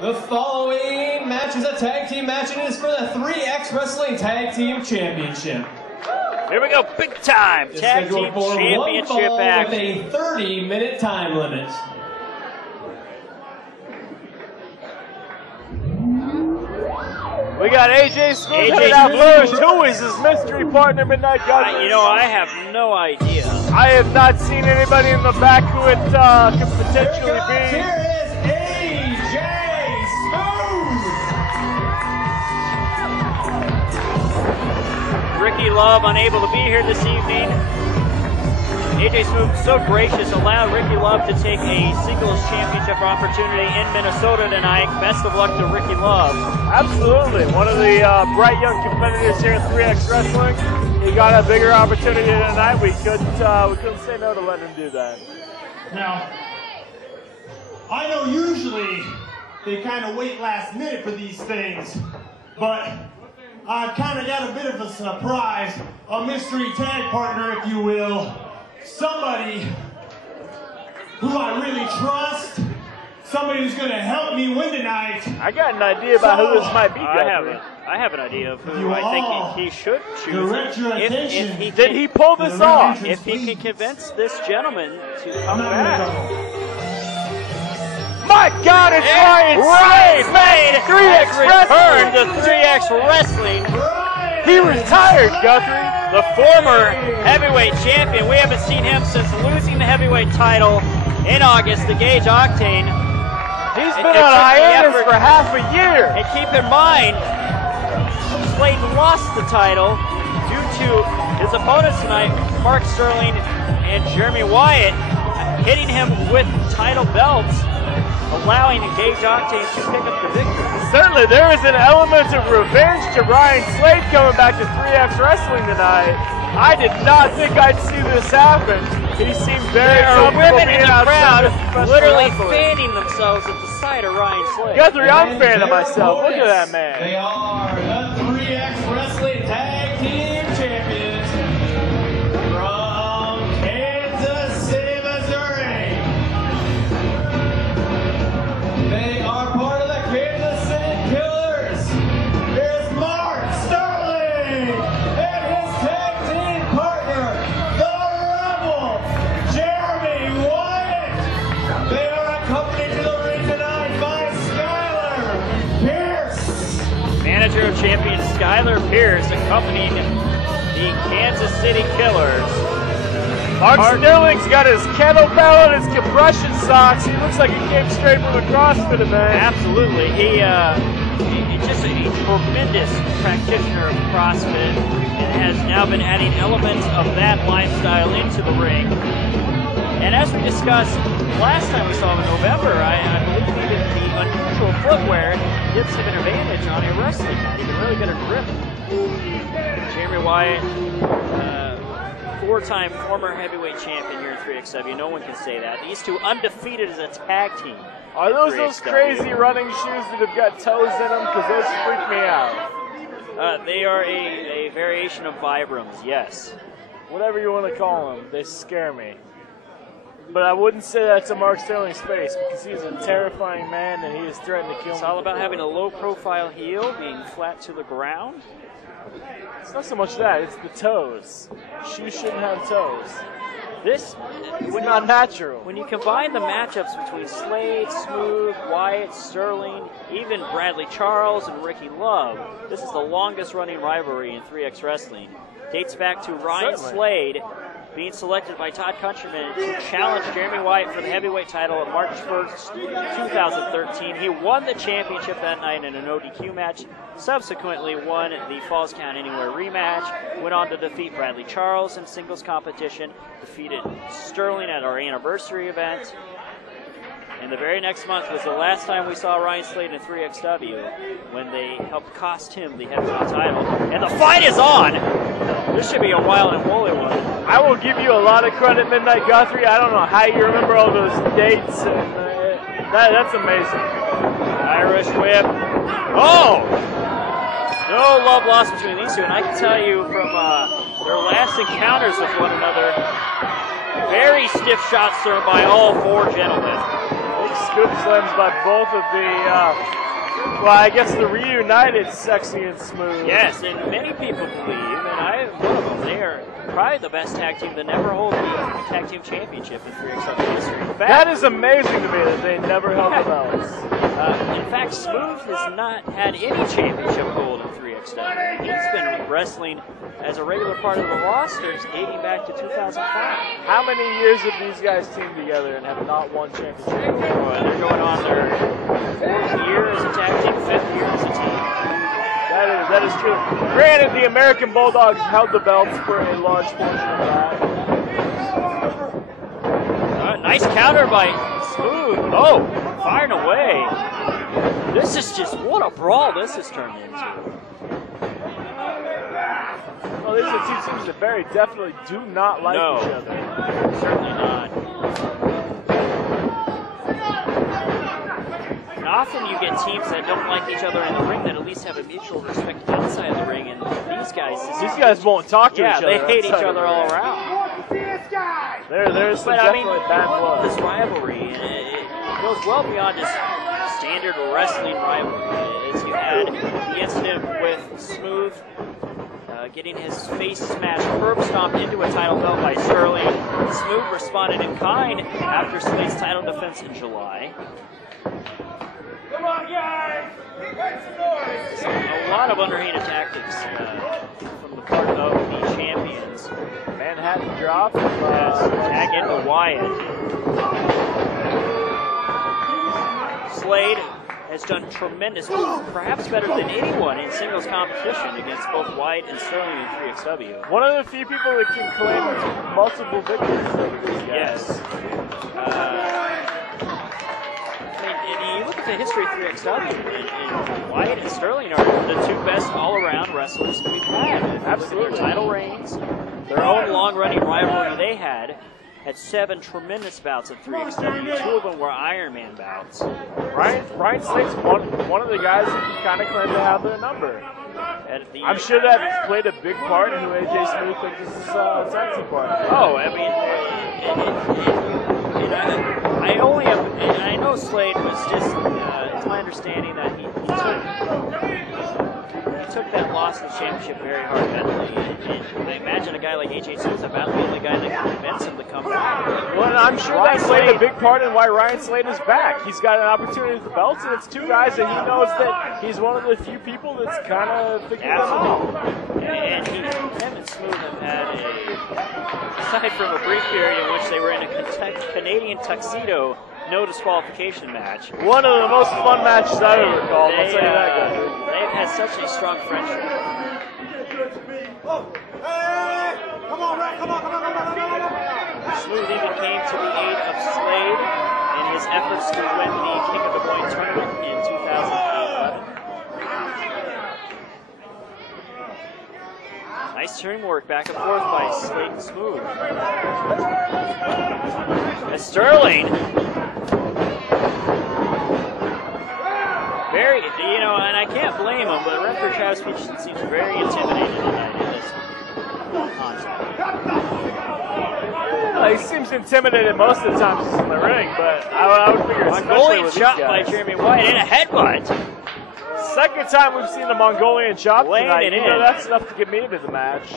The following match is a tag team match and it is for the 3X Wrestling Tag Team Championship. Here we go, big time tag team championship action. With a 30-minute time limit. We got AJ Smooth headed out first. Who is his mystery partner, Midnight Guthrie? You know, I have no idea. I have not seen anybody in the back who it could potentially be. Here is AJ Smooth. Ricky Love unable to be here this evening. AJ Smooth so gracious, allowed Ricky Love to take a singles championship opportunity in Minnesota tonight. Best of luck to Ricky Love. Absolutely, one of the bright young competitors here in 3X Wrestling. He got a bigger opportunity tonight. We couldn't say no to let him do that. Now, I know usually they kind of wait last minute for these things, but I've kind of got a bit of a surprise, a mystery tag partner, if you will. Somebody who I really trust, somebody who's going to help me win tonight. I got an idea about who this might be, Guthrie. I have an idea of who I think he should choose. Did he pull this off? If he can convince this gentleman to come back. My God, it's Ryan Slade! 3X returned to 3X Wrestling. He retired, Guthrie. The former heavyweight champion. We haven't seen him since losing the heavyweight title in August to Gage Octane. He's been on hiatus for half a year. And keep in mind, Slade lost the title due to his opponents tonight, Mark Sterling and Jeremy Wyatt, hitting him with title belts, allowing Gage Octane to pick up the victory. Certainly, there is an element of revenge to Ryan Slade coming back to 3X Wrestling tonight. I did not think I'd see this happen. He seemed very comfortable women in being the crowd literally wrestling. fanning themselves at the sight of Ryan Slade. Guthrie, I'm fanning myself. Look at that man. They are the 3X Wrestling Tag Team Champions from Kansas City, Missouri. They are part of the Kansas City Killers. Here's Mark Sterling and his tag team partner, the Rebel, Jeremy Wyatt. They are accompanied to the ring tonight by Skylar Pierce. Manager of champion Skylar Pierce accompanying the Kansas City Killers. Mark Sterling's got his kettlebell and his compression socks. He looks like he came straight from a CrossFit event. Absolutely. He's just a tremendous practitioner of CrossFit and has now been adding elements of that lifestyle into the ring. And as we discussed last time we saw him in November, I believe even the unusual footwear gives him an advantage on a wrestling mat. He can really get a grip. Jeremy Wyatt, four-time former heavyweight champion here in 3XW. No one can say that. These two undefeated as a tag team. Are those crazy running shoes that have got toes in them? Because those freak me out. They are a variation of Vibrams, yes. Whatever you want to call them, they scare me. But I wouldn't say that to Mark Sterling's face because he's a terrifying man and he is threatening to kill me. It's all about having a low-profile heel, being flat to the ground. It's not so much that, it's the toes. Shoes shouldn't have toes. This is not natural. When you combine the matchups between Slade, Smooth, Wyatt, Sterling, even Bradley Charles and Ricky Love, this is the longest running rivalry in 3X Wrestling. Dates back to Ryan Slade being selected by Todd Countryman to challenge Jeremy Wyatt for the heavyweight title on March 1st, 2013. He won the championship that night in an ODQ match, subsequently won the Falls Count Anywhere rematch, went on to defeat Bradley Charles in singles competition, defeated Sterling at our anniversary event, and the very next month was the last time we saw Ryan Slade in 3XW when they helped cost him the heavyweight title. And the fight is on! This should be a wild and woolly one. I will give you a lot of credit, Midnight Guthrie. I don't know how you remember all those dates. And that's amazing. Irish whip. Oh! No love lost between these two. And I can tell you from their last encounters with one another, very stiff shots thrown by all four gentlemen. scoop slams by both of the, well, I guess the reunited Sexy and Smooth. Yes, and many people believe, and I am one of them, they are probably the best tag team to never hold the tag team championship in 3XW history. In fact, That is amazing to me that they never held the belts. in fact, Smooth has not had any championship hold in 3XW. He's been wrestling as a regular part of the rosters dating back to 2005. How many years have these guys teamed together and have not won championship? Well, they're going on their 4th year as a tag team, 5th year as a team. That is true. Granted, the American Bulldogs held the belts for a large portion of that. Nice counter by Smooth. Oh, firing away. This is just, what a brawl this has turned into. Well, these are two teams that very definitely do not like each other. Certainly not. And often you get teams that don't like each other in the ring that at least have a mutual respect outside of the ring, and these guys won't talk to each other. Yeah, they hate each other all around. There's definitely bad blood. This rivalry, and it goes well beyond just standard wrestling rivalry. As you had the incident with Smooth getting his face smashed, curb stomped into a title belt by Sterling. Smooth responded in kind after Slade's title defense in July. Come on, guys! Make some noise! So a lot of underhanded tactics from the part of the champions. Manhattan drop. Tag into Wyatt. Slade has done tremendous, perhaps better than anyone in singles competition against both Wyatt and Sterling in 3XW. One of the few people that can claim multiple victories over these guys. Yes. And you look at the history of 3XW, and Wyatt and Sterling are the two best all-around wrestlers that we've had. Absolutely. Their title reigns, their own long-running rivalry they had 7 tremendous bouts at 3XW. 2 of them were Iron Man bouts. Ryan Slade's one of the guys that can kind of claim to have their number. I'm sure that played a big part in who AJ Smooth thinks is his tag team partner. Oh, I mean, I know Slade was just, it's my understanding that he took that loss in the championship very hard mentally. And I imagine a guy like AJ Smooth is about the only guy that can convince him to come back. Well, I'm sure that played a big part in why Ryan Slade is back. He's got an opportunity with the belts, and it's 2 guys that he knows that he's one of the few people that's kind of figured them out. And him and Smooth have had aside from a brief period in which they were in a Canadian tuxedo, no disqualification match. One of the most fun matches I've ever called, I'll tell you that, guy. They've had such a strong friendship. Smooth even came to the aid of Slade in his efforts to win the King of the Moines tournament in 2011. Nice turn work back and forth by Slade and Smooth. As Sterling, very, and I can't blame him, but referee Travis Peterson seems very intimidated tonight in this contact. He seems intimidated most of the time he's in the ring, but I would figure especially with these shot guys. by Jeremy Wyatt and a headbutt. Second time we've seen the Mongolian chop Laying tonight. it You in. know, that's enough to get me into the match.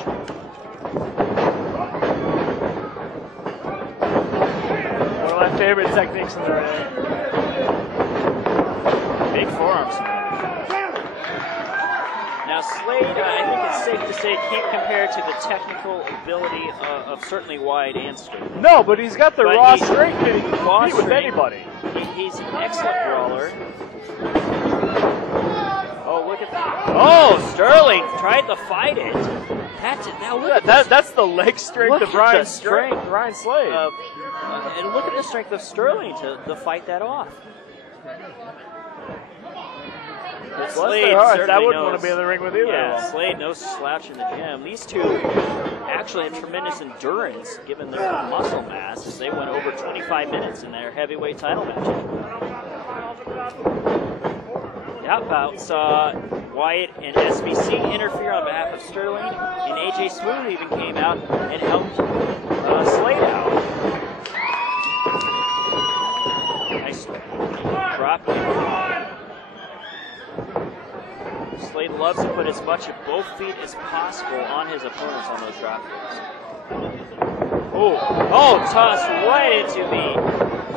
One of my favorite techniques in the ring. Big forearm smash. Now Slade, I think it's safe to say, can't compare to the technical ability of certainly Wyatt and Sterling. No, but he's got the But raw he's- strength that he can raw compete with strength. anybody. He's an excellent brawler. Oh, look at that. Oh, Sterling tried to fight it. That's it. Now look at this. That's the leg strength Look of at Ryan the strength Slade. And look at the strength of Sterling to fight that off. But Slade that certainly wouldn't knows. want to be in the ring with either Yeah, of them. Slade no slouch in the gym. These two actually have tremendous endurance given their muscle mass as they went over 25 minutes in their heavyweight title match. That bout saw Wyatt and SBC interfere on behalf of Sterling, and AJ Smooth even came out and helped Slade out. Nice strike. drop kick. Slade loves to put as much of both feet as possible on his opponents on those drop kicks. Oh, tossed right into the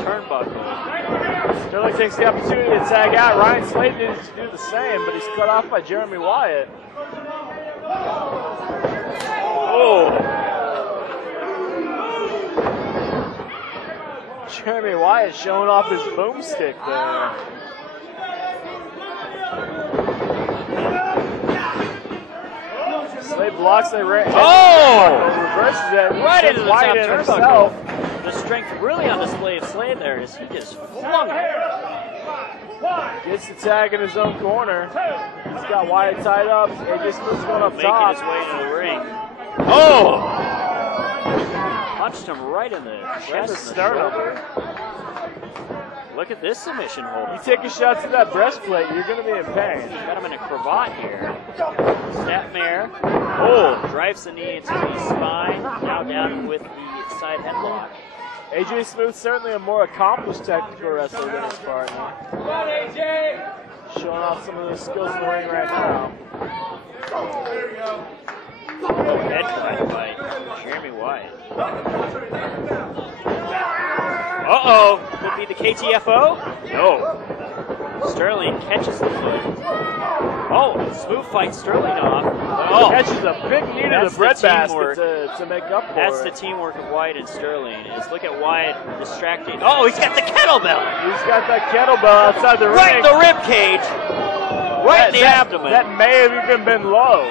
turnbuckle. Sterling takes the opportunity to tag out. Ryan Slade needs to do the same, but he's cut off by Jeremy Wyatt. Oh! Jeremy Wyatt showing off his boomstick there. Slade blocks the reverses it. Right into the top Wyatt turnbuckle. The strength really on display of Slade there is he just flung it. Gets the tag in his own corner. He's got Wyatt tied up. AJ Smooth's going up top. Making his way to the ring. Oh! Punched him right in the chest and the shoulder. Look at this submission hold. You take a shot to that breastplate, you're going to be in pain. Got him in a cravat here. Snapmare. Oh! Drives the knee into the spine. Now down with the side headlock. AJ Smooth certainly a more accomplished technical wrestler than his partner. Come on, AJ! Showing off some of those skills in the ring right now. There we go. Head cut by Jeremy Wyatt. Uh-oh. Could be the KTFO? No. Sterling catches the foot. Oh, Smooth fights Sterling off. Oh, catches a big knee to the bread basket to make up for That's it. the teamwork of Wyatt and Sterling. Is look at Wyatt distracting. Oh, he's got the kettlebell. He's got that kettlebell outside the ring. Right in the rib cage. Right in the abdomen. That may have even been low.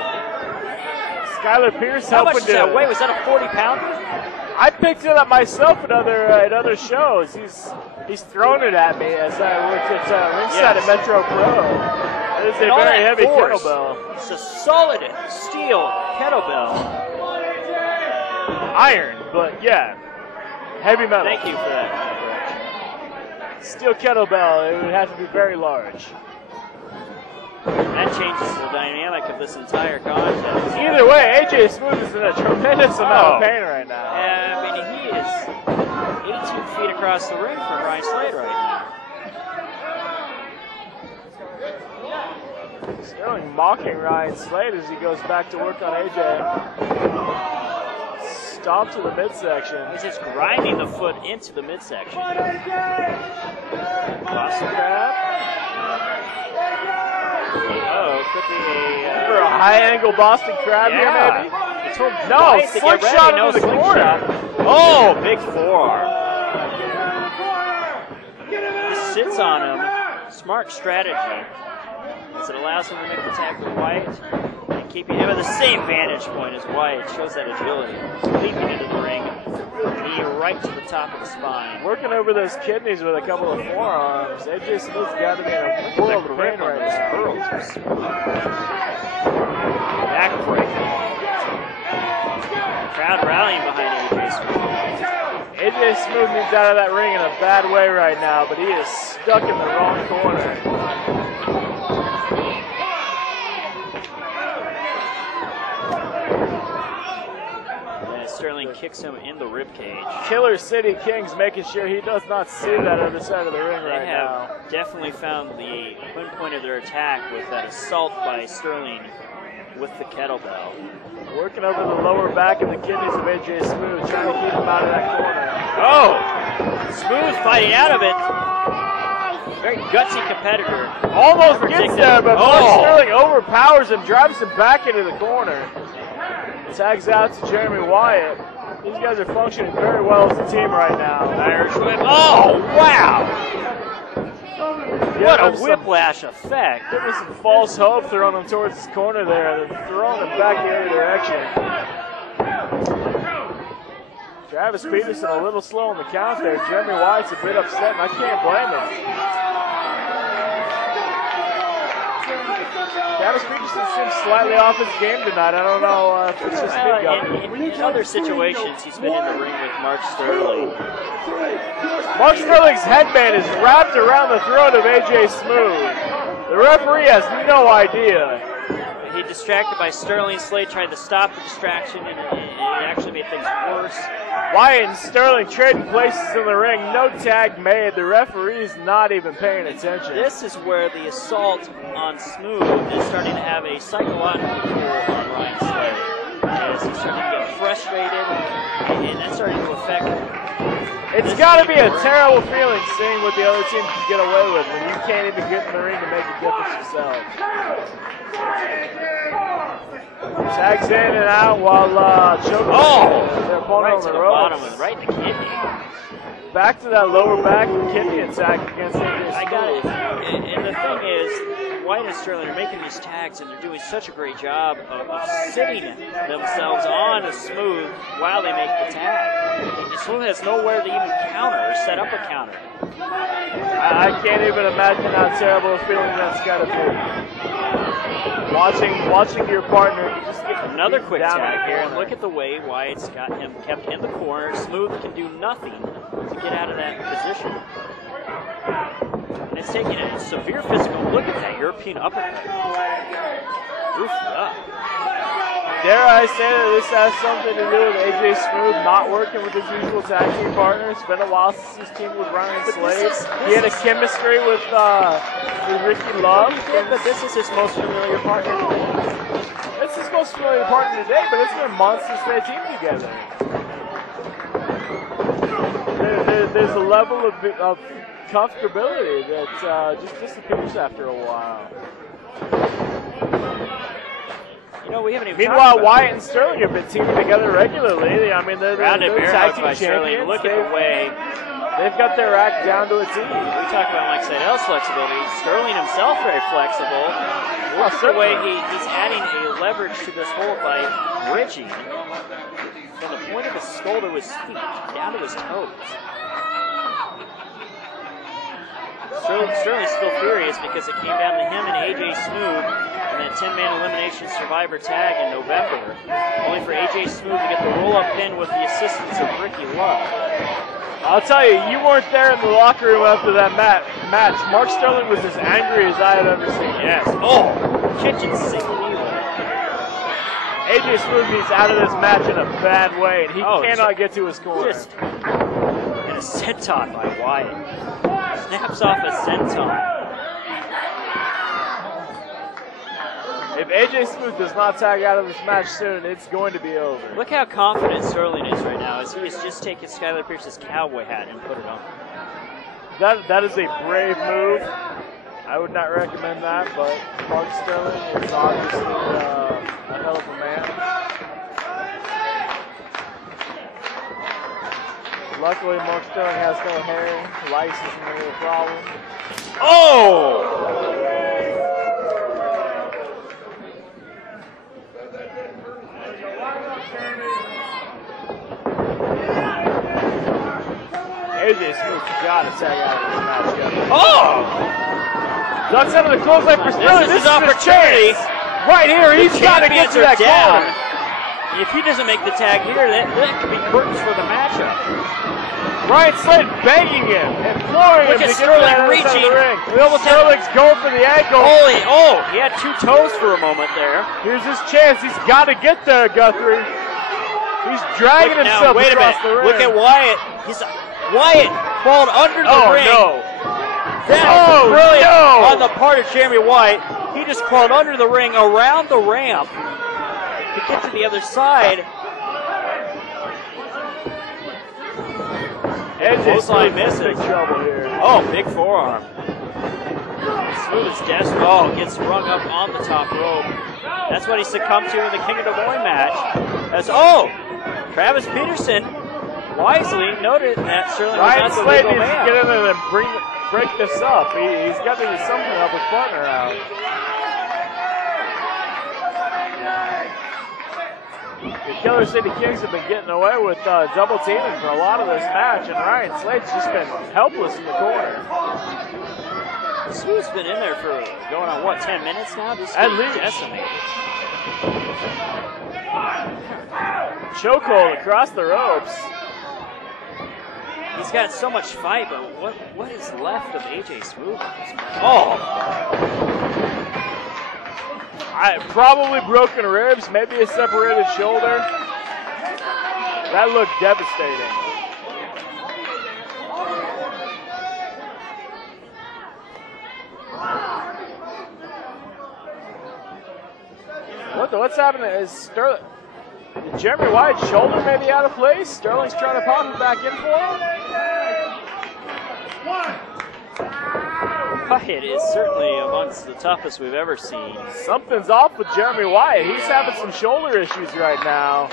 Skylar Pierce How much helping was that weight? Was that a 40-pounder? I picked it up myself at other shows. He's thrown it at me as I worked at ringside at Metro Pro. It is a very heavy kettlebell. It's a solid steel kettlebell. Iron, but yeah, heavy metal. Thank you for that. Steel kettlebell, it would have to be very large. That changes the dynamic of this entire contest. Either way, AJ Smooth is in a tremendous amount of pain right now. I mean, he is 18 feet across the ring from Ryan Slade right now. Sterling mocking Ryan Slade as he goes back to work on AJ. Stop to the midsection. He's just grinding the foot into the midsection. Boston crab. Oh, could be for a high-angle Boston crab here, maybe? No, slingshot into the corner. Oh, big forearm. Just sits on him. Smart strategy. As it allows him to make the tag with Wyatt and keeping him at the same vantage point as Wyatt. Shows that agility. Leaping into the ring. Knee right to the top of the spine. Working over those kidneys with a couple of forearms. AJ Smooth's got to be in a world of pain right now. Backbreaker. Crowd rallying behind AJ Smooth. AJ Smooth moves out of that ring in a bad way right now, but he is stuck in the wrong corner. Sterling kicks him in the ribcage. Killer City Kings making sure he does not see that other side of the ring right now. They have definitely found the pinpoint of their attack with that assault by Sterling with the kettlebell. Working over the lower back and the kidneys of AJ Smooth, trying to keep him out of that corner. Oh! Smooth fighting out of it. Very gutsy competitor. Almost gets there, but Sterling overpowers him, drives him back into the corner. Tags out to Jeremy Wyatt. These guys are functioning very well as a team right now. Irish whip. Oh, wow! What a whiplash effect. Give me some false hope throwing him towards his corner there and then throwing him back the other direction. Travis Peterson a little slow on the count there. Jeremy Wyatt's a bit upset, and I can't blame him. Travis Peterson seems slightly off his game tonight. I don't know if it's just me. In other situations, he's been in the ring with Mark Sterling. Mark Sterling's headband is wrapped around the throat of AJ Smooth. The referee has no idea. get distracted by Sterling. Slade tried to stop the distraction, and it actually made things worse. Wyatt and Sterling trading places in the ring. No tag made. The referee's not even paying attention. This is where the assault on Smooth is starting to have a psychological pull on Ryan Slade. As he's starting to get frustrated, and that's starting to affect him. It's got to be a terrible feeling seeing what the other team can get away with when you can't even get in the ring to make a difference yourself. Tags in and out while choking their opponent on the ropes. Right in the kidney. Back to that lower back and kidney attack against AJ. I got it. And the thing is, Wyatt and Sterling are making these tags, and they're doing such a great job of sitting themselves on a Smooth while they make the tag. And Smooth has nowhere to even counter or set up a counter. I can't even imagine how terrible a feeling that's got to be. Watching your partner just get another quick tag here, and look at the way Wyatt's got him kept in the corner. Smooth can do nothing to get out of that position. And it's taking a severe physical. Look at that European uppercut. Roofed up. Dare I say that this has something to do with AJ Smooth not working with his usual tag team partner? It's been a while since he's teamed with Ryan Slade. He had a chemistry with Ricky Love. But this is his most familiar partner today. It's his most familiar partner today, but it's been months since they teamed together. There's a level of comfortability that just disappears after a while. You know, we haven't even. Meanwhile, Wyatt and Sterling have been teaming together regularly. I mean, they're tag team champions. Look at the way they've got their act down to a T. We talk about Mike Seidel's flexibility. Sterling himself very flexible. Look at the way he's adding a leverage to this hold by bridging from the point of his skull to his feet down to his toes. Sterling's still furious because it came down to him and AJ Smooth in that 10-man elimination survivor tag in November, only for AJ Smooth to get the roll-up pin with the assistance of Ricky Love. I'll tell you, you weren't there in the locker room after that match. Mark Sterling was as angry as I have ever seen. Yes. Oh, kitchen sink needle. AJ Smooth needs out of this match in a bad way, and he cannot get to his corner. Just and a senton by Wyatt. Snaps off a senton. If AJ Smooth does not tag out of this match soon, it's going to be over. Look how confident Sterling is right now as he has just taken Skylar Pierce's cowboy hat and put it on. That is a brave move. I would not recommend that, but Mark Sterling is obviously a hell of a man. Luckily, Mark Sterling has no hair. Lice isn't really a problem. Oh! AJ Smooth got to tag out of this match, Guthrie. Oh! Ducks out of the clothesline for Sterling. This is his opportunity. Right here, he's got to get to that corner. If he doesn't make the tag here, that could be curtains for the matchup. Ryan Slade begging him, imploring him to get Sterling to reaching. the ring. Sterling's going for the ankle. He had two toes for a moment there. Here's his chance. He's got to get there, Guthrie. He's dragging himself across the ring. Look at Wyatt. Wyatt crawled under the ring. No. That is brilliant on the part of Jeremy Wyatt. He just crawled under the ring, around the ramp to get to the other side. Clothesline missing. Big trouble here. Oh, big forearm. Smooth is desperate. Oh, gets rung up on the top rope. That's what he succumbed to in the King of Des Moines match. Travis Peterson wisely noted that Sterling was not the legal man. Ryan Slade needs to get in there and break this up. He's got to do something to help his partner out. The Killer City Kings have been getting away with double teaming for a lot of this match, and Ryan Slade's just been helpless in the corner. Smooth's been in there for going on, 10 minutes now? Just at least. Decimated. Chokehold across the ropes. He's got so much fight, but what is left of AJ Smooth at this point? Oh! Probably broken ribs, maybe a separated shoulder. That looked devastating. What's happening? Is Jeremy Wyatt's shoulder maybe out of place? Sterling's trying to pop it back in for him. Wyatt is certainly amongst the toughest we've ever seen. Something's off with Jeremy Wyatt. He's having some shoulder issues right now.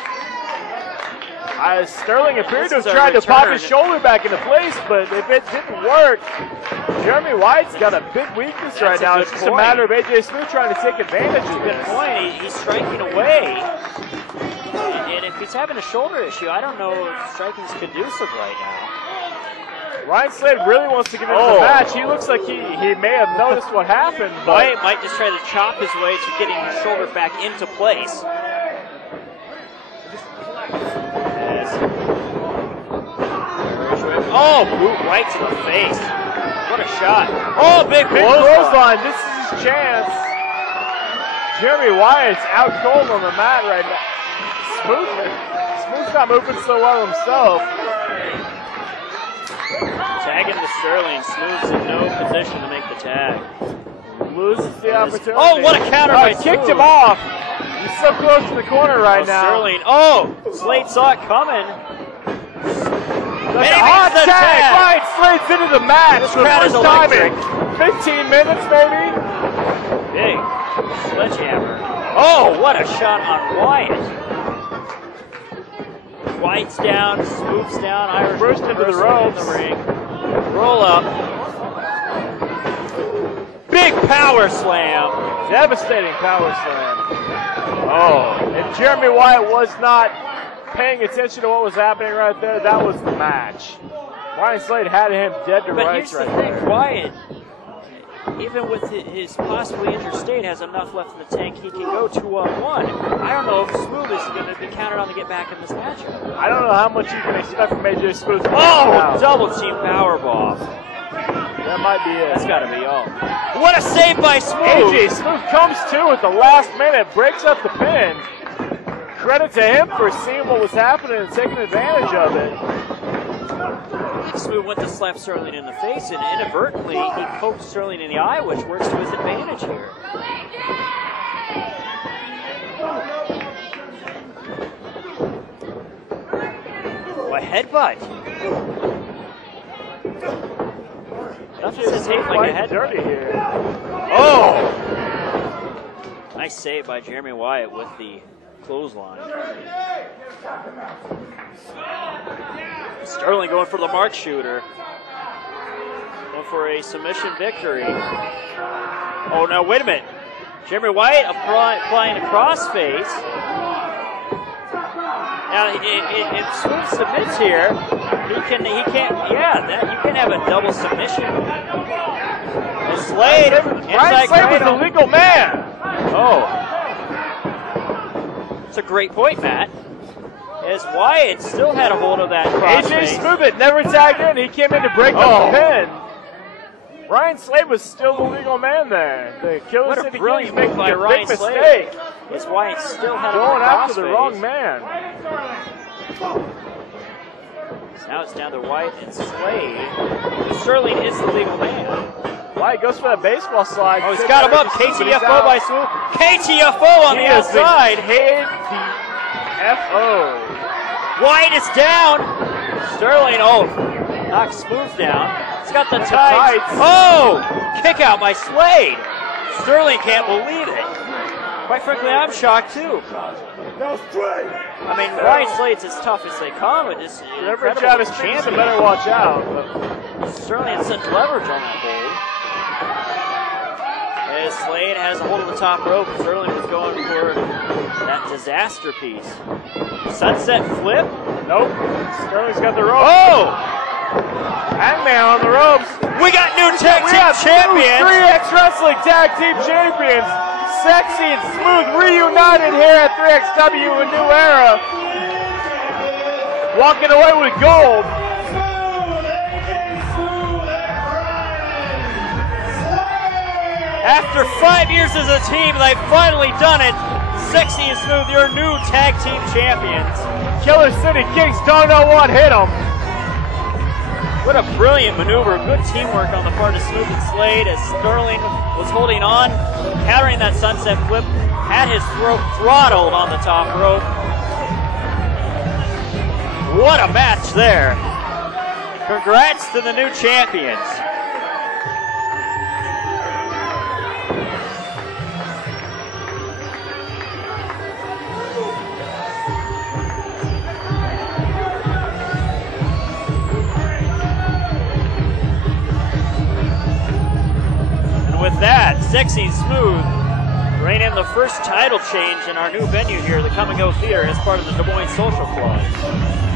Sterling appeared to have tried to pop his shoulder back into place, but if it didn't work, Jeremy Wyatt's got a big weakness right now. It's just a matter of AJ Smooth trying to take advantage of Good point. He's striking away. And if he's having a shoulder issue, I don't know if striking's conducive right now. Ryan Slade really wants to get into the match. He looks like he may have noticed what happened. Wyatt might just try to chop his way to getting his shoulder back into place. Oh, boot right to the face. What a shot. Oh, big clothesline. This is his chance. Jeremy Wyatt's out cold on the mat right now. Smooth's not moving so well himself. Tagging to Sterling. Smooth's in no position to make the tag. Loses the opportunity. Oh, what a counter by Smooth. Kicked him off. He's so close to the corner right now. Sterling. Oh, Slade saw it coming. And he makes the tag. Ryan Slade's into the match. This crowd is electric. 15 minutes maybe. Big sledgehammer. Oh, what a shot on Wyatt. Wyatt's down, Smooth's down, Irish burst into the ropes. In the ring. Roll up. Big power slam. Devastating power slam. Oh, and Jeremy Wyatt was not paying attention to what was happening right there. That was the match. Ryan Slade had him dead to rights right there. But here's the thing, Wyatt, even with his possibly injured state, has enough left in the tank. He can go 2-on-1. I don't know if Smooth is going to be counted on to get back in this matchup. I don't know how much you can expect from AJ Smooth. Oh, double team powerbomb. That might be it. That's got to be all. What a save by Smooth. AJ Smooth comes to at the last minute, breaks up the pin. Credit to him for seeing what was happening and taking advantage of it. Smooth went to slap Sterling in the face, and inadvertently he poked Sterling in the eye, which works to his advantage here. A headbutt. Nothing says hate like a headbutt. Dirty here. Oh! Nice save by Jeremy Wyatt with the clothesline. Sterling going for the mark shooter. Going for a submission victory. Oh, now wait a minute. Jeremy Wyatt applying a crossface. Now, if Smooth submits here, you can have a double submission. And Slade, Ryan Slade was a legal man. Oh. It's a great point, Matt. As Wyatt still had a hold of that crossface. AJ Smooth never tagged in. He came in to break up the pin. Ryan Slade was still the legal man there. The Killer City Kings making a big mistake. As Wyatt still had going after the wrong man. So now it's down to Wyatt and Slade. Sterling is the legal man. Wyatt goes for that baseball slide. Oh, he's got him up. KTFO by Smooth. KTFO on the outside. KTFO. Wyatt is down. Sterling, knocks Smooth down. He's got the tights. Oh, kick out by Slade. Sterling can't believe it. Quite frankly, I'm shocked too. I mean, Ryan Slade's as tough as they come, but just whatever shot his champion, better watch out. Sterling has such leverage on that hold. As Slade has a hold of the top rope, Sterling was going for that disaster piece. Sunset flip? Nope. Sterling's got the rope. Oh! Hangman on the ropes. We got new tag team champions. 3X Wrestling Tag Team Champions. Sexy and Smooth reunited here at 3XW, a new era. Walking away with gold. After 5 years as a team, they've finally done it. Sexy and Smooth, your new tag team champions. Killer City Kings don't know what hit them. What a brilliant maneuver. Good teamwork on the part of Smooth and Slade as Sterling was holding on, countering that sunset flip, had his throat throttled on the top rope. What a match there. Congrats to the new champions. With that, Sexy and Smooth bring in the first title change in our new venue here, the Come and Go Theater, as part of the Des Moines Social Club.